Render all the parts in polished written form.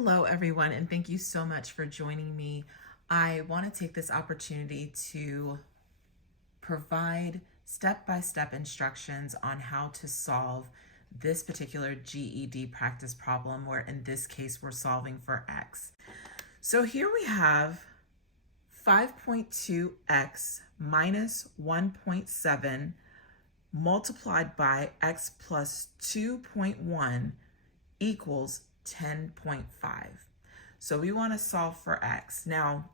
Hello, everyone, and thank you so much for joining me. I want to take this opportunity to provide step-by-step instructions on how to solve this particular GED practice problem, where in this case we're solving for x. So here we have 5.2x minus 1.7 multiplied by x plus 2.1 equals 10.5. So we want to solve for x. Now,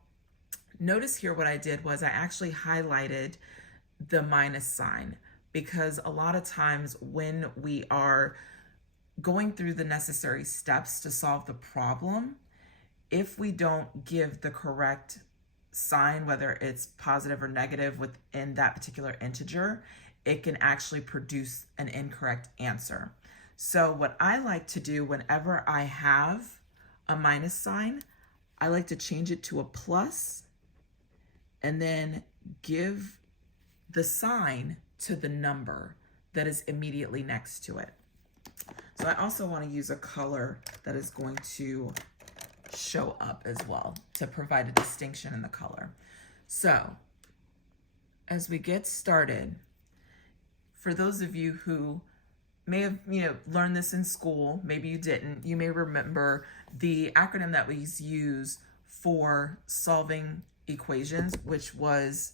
notice here what I did was I actually highlighted the minus sign, because a lot of times when we are going through the necessary steps to solve the problem, if we don't give the correct sign, whether it's positive or negative within that particular integer, it can actually produce an incorrect answer. So what I like to do whenever I have a minus sign, I like to change it to a plus and then give the sign to the number that is immediately next to it. So I also want to use a color that is going to show up as well to provide a distinction in the color. So as we get started, for those of you who may have learned this in school, maybe you didn't, you may remember the acronym that we use for solving equations, which was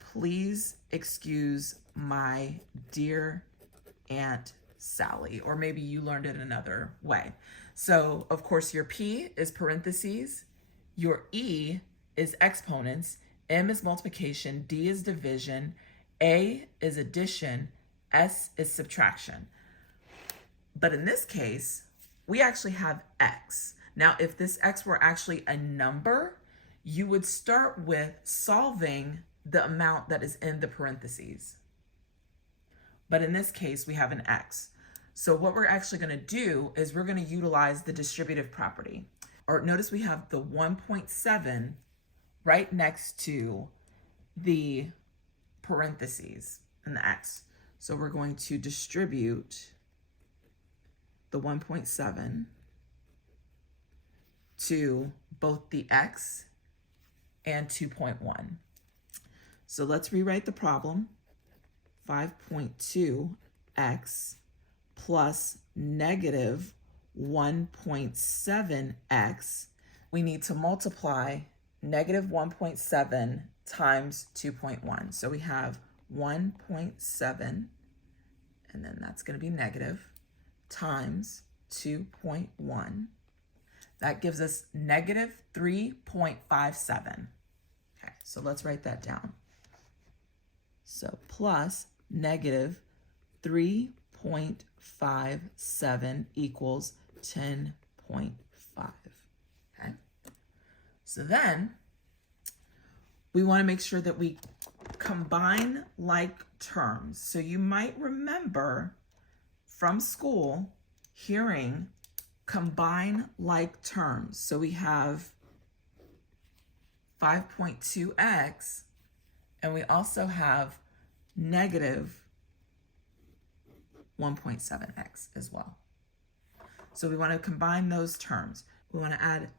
please excuse my dear Aunt Sally, or maybe you learned it another way. So of course your P is parentheses, your E is exponents, M is multiplication, D is division, A is addition, S is subtraction. But in this case, we actually have x. Now, if this x were actually a number, you would start with solving the amount that is in the parentheses. But in this case, we have an x. So what we're actually going to do is we're going to utilize the distributive property. Or notice we have the 1.7 right next to the parentheses and the x. So we're going to distribute the 1.7 to both the x and 2.1. So let's rewrite the problem. 5.2x plus negative 1.7x. We need to multiply negative 1.7 times 2.1. So we have 1.7, and then that's going to be negative, times 2.1. That gives us negative 3.57. Okay, so let's write that down. So plus negative 3.57 equals 10.5. Okay, so then we want to make sure that we combine like terms. So you might remember from school hearing combine like terms. So we have 5.2x, and we also have negative 1.7x as well. So we want to combine those terms. We want to add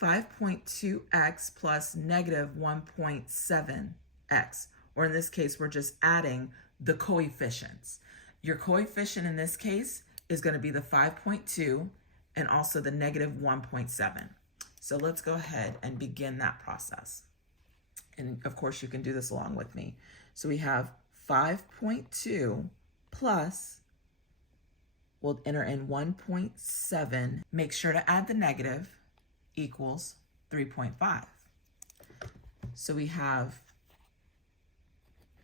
5.2x plus negative 1.7x, or in this case, we're just adding the coefficients. Your coefficient in this case is going to be the 5.2 and also the negative 1.7. So let's go ahead and begin that process. And of course, you can do this along with me. So we have 5.2 plus, we'll enter in 1.7. Make sure to add the negative, equals 3.5. So we have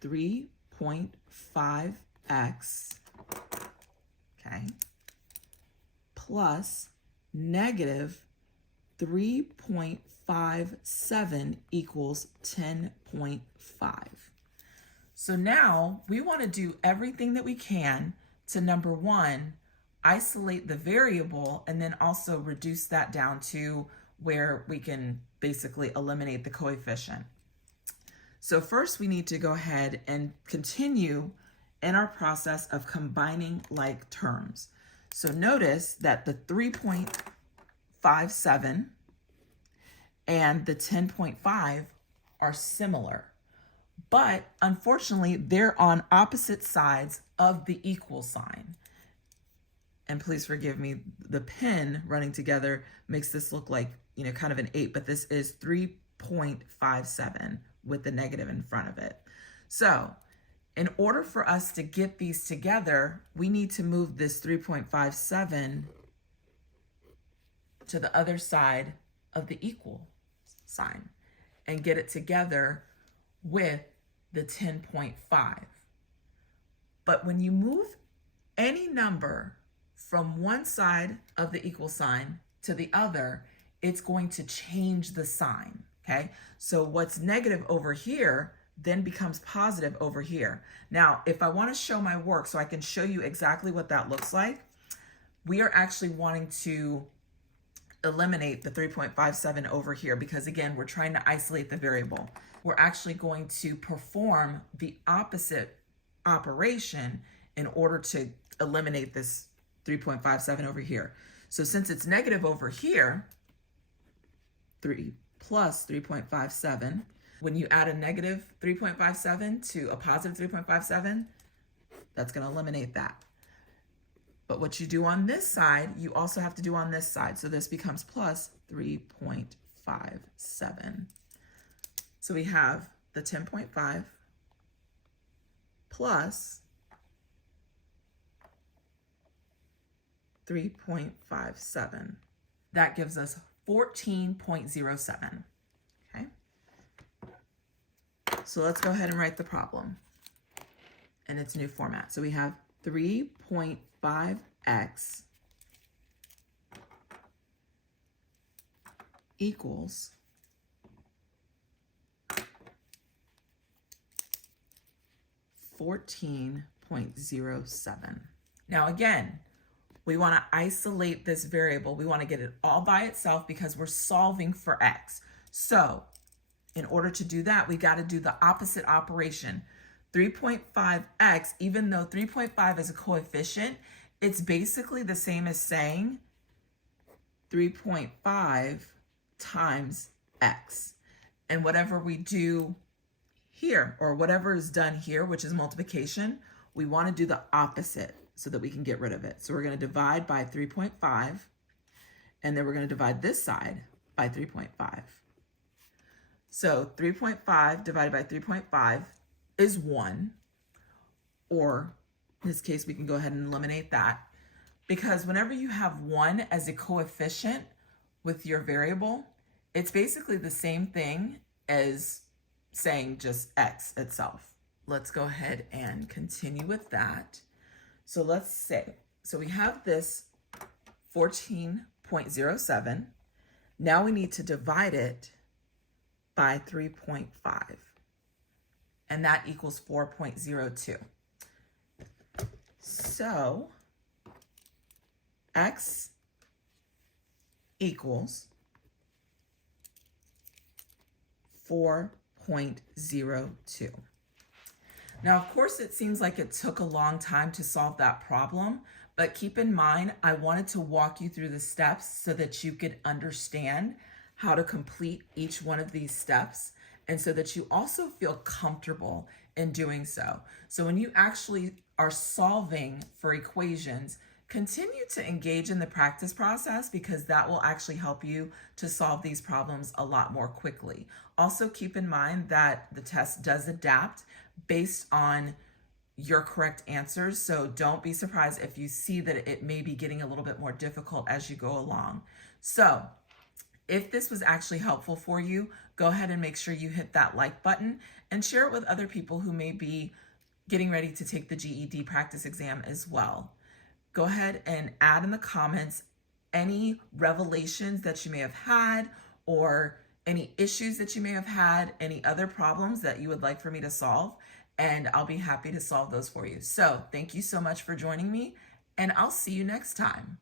3.5x, okay, plus negative 3.57 equals 10.5. So now we want to do everything that we can to, number one, isolate the variable and then also reduce that down to where we can basically eliminate the coefficient. So first we need to go ahead and continue in our process of combining like terms. So notice that the 3.5 3.57 and the 10.5 are similar, but unfortunately they're on opposite sides of the equal sign. And please forgive me, the pen running together makes this look like, kind of an 8, but this is 3.57 with the negative in front of it. So in order for us to get these together, we need to move this 3.57 to the other side of the equal sign and get it together with the 10.5. But when you move any number from one side of the equal sign to the other, it's going to change the sign, okay? So what's negative over here then becomes positive over here. Now, if I want to show my work so I can show you exactly what that looks like, we are actually wanting to eliminate the 3.57 over here because, again, we're trying to isolate the variable. We're actually going to perform the opposite operation in order to eliminate this 3.57 over here. So since it's negative over here, 3 plus 3.57, when you add a negative 3.57 to a positive 3.57, that's going to eliminate that. But what you do on this side, you also have to do on this side. So this becomes plus 3.57. So we have the 10.5 plus 3.57. That gives us 14.07. Okay. So let's go ahead and write the problem in its new format. So we have 3.5x equals 14.07. Now again, we want to isolate this variable. We want to get it all by itself because we're solving for x. So in order to do that, we got to do the opposite operation. 3.5x, even though 3.5 is a coefficient, it's basically the same as saying 3.5 times x. And whatever we do here, or whatever is done here, which is multiplication, we want to do the opposite so that we can get rid of it. So we're going to divide by 3.5, and then we're going to divide this side by 3.5. So 3.5 divided by 3.5 is 1, or in this case, we can go ahead and eliminate that, because whenever you have 1 as a coefficient with your variable, it's basically the same thing as saying just x itself. Let's go ahead and continue with that. So let's say, so we have this 14.07. Now we need to divide it by 3.5. And that equals 4.02. So x equals 4.02. Now, of course, it seems like it took a long time to solve that problem, but keep in mind, I wanted to walk you through the steps so that you could understand how to complete each one of these steps, and so that you also feel comfortable in doing so. So when you actually are solving for equations, continue to engage in the practice process because that will actually help you to solve these problems a lot more quickly. Also keep in mind that the test does adapt based on your correct answers, so don't be surprised if you see that it may be getting a little bit more difficult as you go along. So if this was actually helpful for you, go ahead and make sure you hit that like button and share it with other people who may be getting ready to take the GED practice exam as well. Go ahead and add in the comments any revelations that you may have had, or any issues that you may have had, any other problems that you would like for me to solve, and I'll be happy to solve those for you. So thank you so much for joining me, and I'll see you next time.